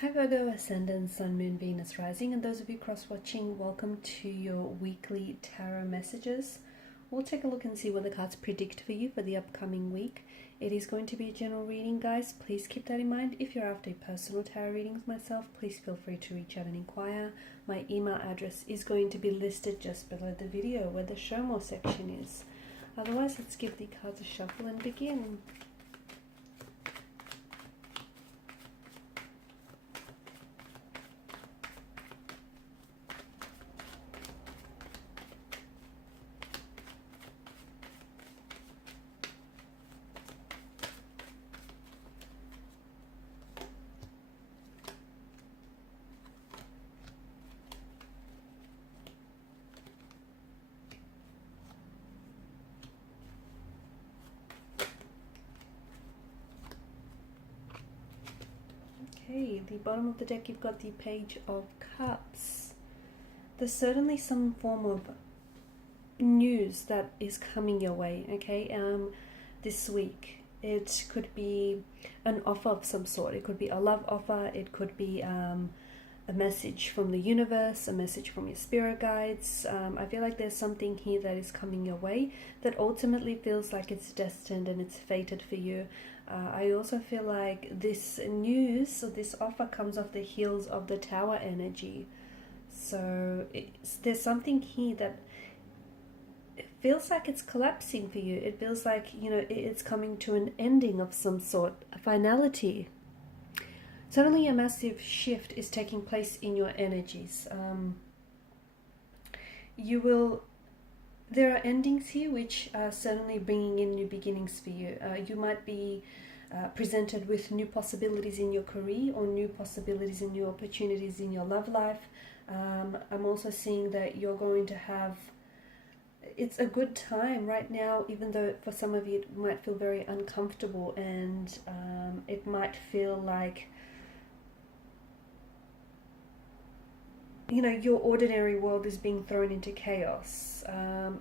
Hi Virgo, Ascendant, Sun, Moon, Venus, Rising, and those of you cross-watching, welcome to your weekly tarot messages. We'll take a look and see what the cards predict for you for the upcoming week. It is going to be a general reading, guys. Please keep that in mind. If you're after a personal tarot reading with myself, please feel free to reach out and inquire. My email address is going to be listed just below the video where the show more section is. Otherwise, let's give the cards a shuffle and begin. Okay, the bottom of the deck, you've got the Page of Cups. There's certainly some form of news that is coming your way, okay, this week. It could be an offer of some sort. It could be a love offer. It could be a message from the universe, a message from your spirit guides. I feel like there's something here that is coming your way that ultimately feels like it's destined and it's fated for you. I also feel like this news or this offer comes off the heels of the Tower energy. So there's something here that it feels like it's collapsing for you. It feels like, you know, it's coming to an ending of some sort, a finality. Suddenly a massive shift is taking place in your energies. There are endings here which are certainly bringing in new beginnings for you. You might be presented with new possibilities in your career or new possibilities and new opportunities in your love life. I'm also seeing that you're going to have, it's a good time right now, even though for some of you it might feel very uncomfortable and it might feel like, you know, your ordinary world is being thrown into chaos.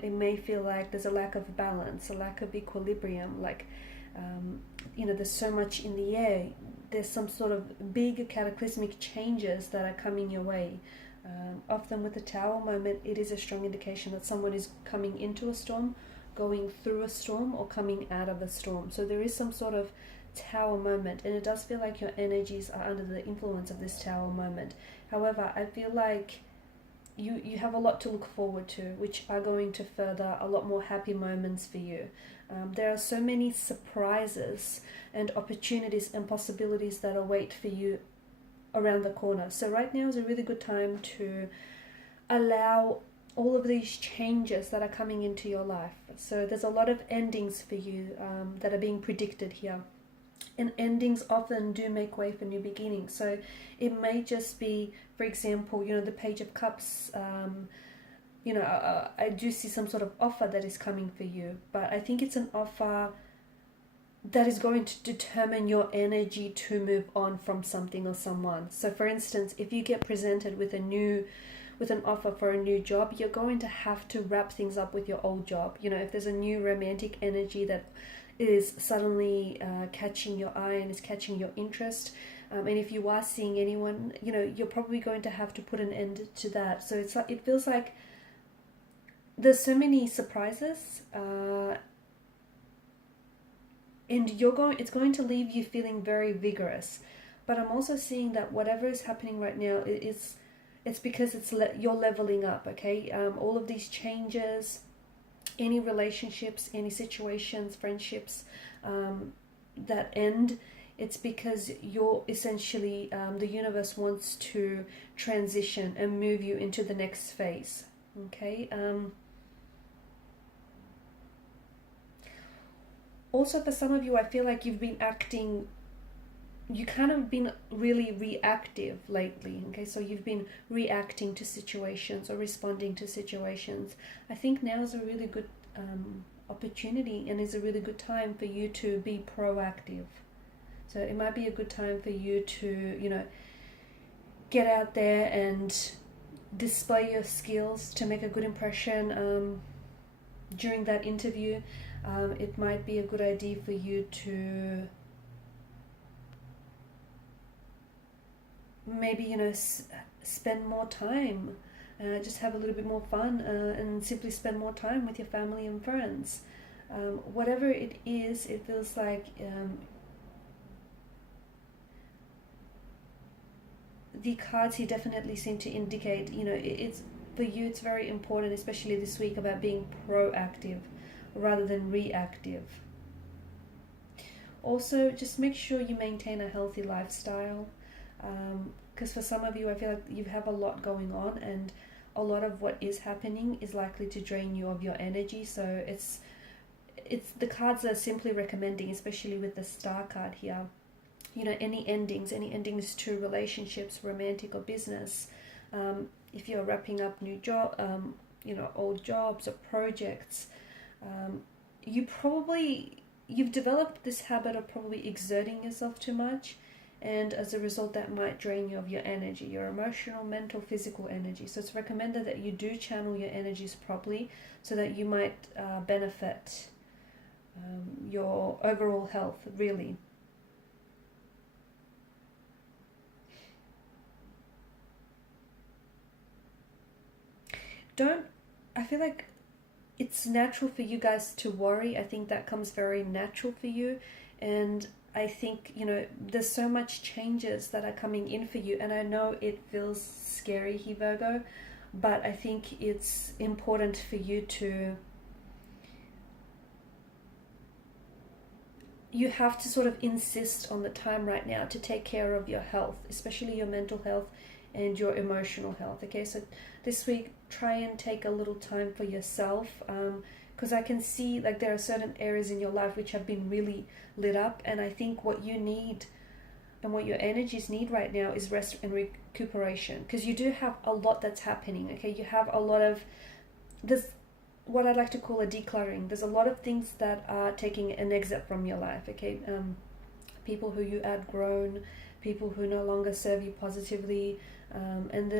It may feel like there's a lack of balance, a lack of equilibrium, like, you know, there's so much in the air. There's some sort of big cataclysmic changes that are coming your way. Often with the Tower moment, it is a strong indication that someone is coming into a storm, going through a storm, or coming out of a storm. So there is some sort of Tower moment, and it does feel like your energies are under the influence of this Tower moment. However, I feel like you have a lot to look forward to, which are going to further a lot more happy moments for you. There are so many surprises and opportunities and possibilities that await for you around the corner. So right now is a really good time to allow all of these changes that are coming into your life. So there's a lot of endings for you that are being predicted here. And endings often do make way for new beginnings. So it may just be, for example, you know, the Page of Cups, you know, I do see some sort of offer that is coming for you. But I think it's an offer that is going to determine your energy to move on from something or someone. So for instance, if you get presented with an offer for a new job, you're going to have to wrap things up with your old job. You know, if there's a new romantic energy that is suddenly catching your eye and is catching your interest, and if you are seeing anyone, you know, you're probably going to have to put an end to that. So it's like, it feels like there's so many surprises, and it's going to leave you feeling very vigorous. But I'm also seeing that whatever is happening right now, it's because you're leveling up. Okay, all of these changes, any relationships, any situations, friendships that end, it's because you're essentially, the universe wants to transition and move you into the next phase. Okay. Also, for some of you, I feel like you kind of been really reactive lately. Okay, so you've been reacting to situations or responding to situations. I think now is a really good opportunity and is a really good time for you to be proactive. So it might be a good time for you to, you know, get out there and display your skills to make a good impression during that interview. It might be a good idea for you to maybe, you know, spend more time, just have a little bit more fun, and simply spend more time with your family and friends. Whatever it is, it feels like the cards here definitely seem to indicate, you know, it's for you, it's very important, especially this week, about being proactive rather than reactive. Also, just make sure you maintain a healthy lifestyle, because for some of you, I feel like you have a lot going on, and a lot of what is happening is likely to drain you of your energy. So it's the cards are simply recommending, especially with the Star card here, you know, any endings to relationships, romantic or business. If you're wrapping up new job, you know, old jobs or projects, you've developed this habit of probably exerting yourself too much, and as a result that might drain you of your energy, your emotional, mental, physical energy. So it's recommended that you do channel your energies properly, so that you might benefit your overall health, really. I feel like it's natural for you guys to worry. I think that comes very natural for you. And I think, you know, there's so much changes that are coming in for you. And I know it feels scary here, Virgo, but I think it's important for you to, you have to sort of insist on the time right now to take care of your health, especially your mental health and your emotional health. Okay, so this week, try and take a little time for yourself, because I can see like there are certain areas in your life which have been really lit up, and I think what you need and what your energies need right now is rest and recuperation, because you do have a lot that's happening. Okay, you have a lot of this, what I'd like to call a decluttering. There's a lot of things that are taking an exit from your life. Okay, people who you outgrown, people who no longer serve you positively, and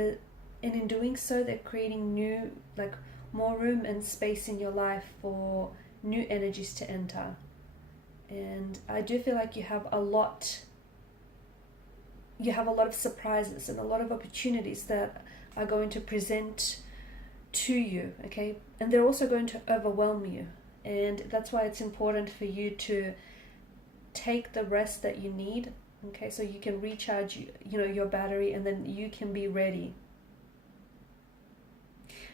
in doing so, they're creating new, like, more room and space in your life for new energies to enter. And I do feel like you have a lot of surprises and a lot of opportunities that are going to present to you, okay? And they're also going to overwhelm you. And that's why it's important for you to take the rest that you need, okay? So you can recharge, you know, your battery, and then you can be ready.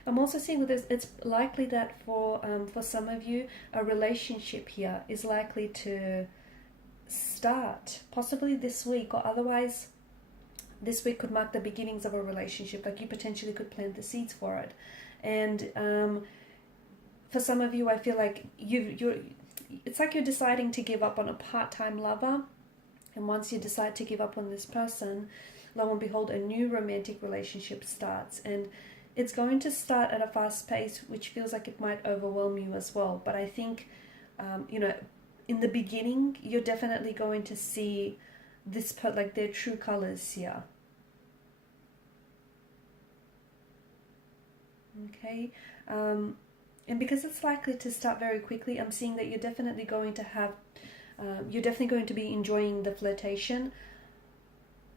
I'm also seeing that it's likely that for some of you, a relationship here is likely to start possibly this week, or otherwise this week could mark the beginnings of a relationship. Like, you potentially could plant the seeds for it. And for some of you, I feel like it's like you're deciding to give up on a part-time lover, and once you decide to give up on this person, lo and behold, a new romantic relationship starts. And it's going to start at a fast pace, which feels like it might overwhelm you as well. But I think, you know, in the beginning, you're definitely going to see this, like, their true colors here. Okay, and because it's likely to start very quickly, I'm seeing that you're definitely going to have, you're definitely going to be enjoying the flirtation.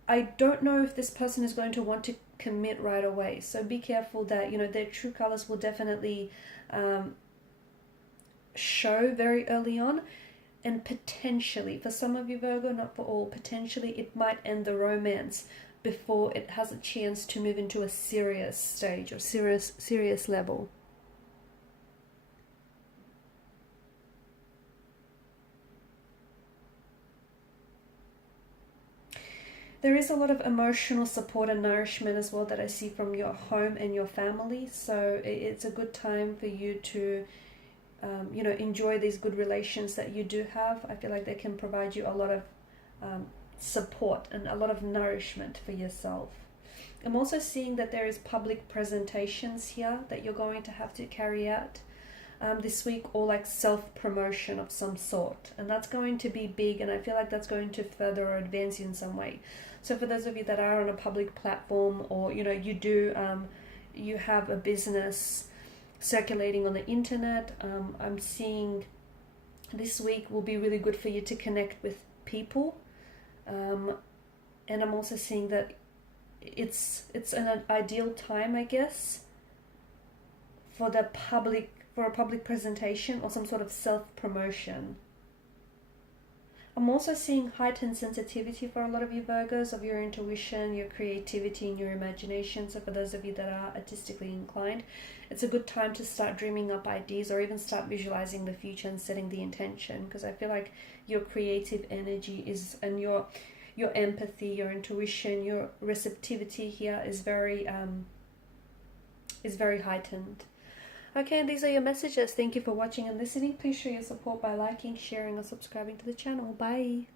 I don't know if this person is going to want to commit right away, so be careful that, you know, their true colors will definitely show very early on. And potentially, for some of you, Virgo, not for all, potentially it might end the romance before it has a chance to move into a serious stage or serious level. There is a lot of emotional support and nourishment as well that I see from your home and your family. So it's a good time for you to, you know, enjoy these good relations that you do have. I feel like they can provide you a lot of support and a lot of nourishment for yourself. I'm also seeing that there is public presentations here that you're going to have to carry out this week, or like self-promotion of some sort, and that's going to be big, and I feel like that's going to further or advance you in some way. So for those of you that are on a public platform, or, you know, you do you have a business circulating on the internet, I'm seeing this week will be really good for you to connect with people, and I'm also seeing that it's an ideal time, I guess, for a public presentation or some sort of self-promotion. I'm also seeing heightened sensitivity for a lot of you Virgos, of your intuition, your creativity, and your imagination. So for those of you that are artistically inclined, it's a good time to start dreaming up ideas or even start visualizing the future and setting the intention, because I feel like your creative energy is, and your empathy, your intuition, your receptivity here is very heightened. Okay, these are your messages. Thank you for watching and listening. Please show your support by liking, sharing, or subscribing to the channel. Bye.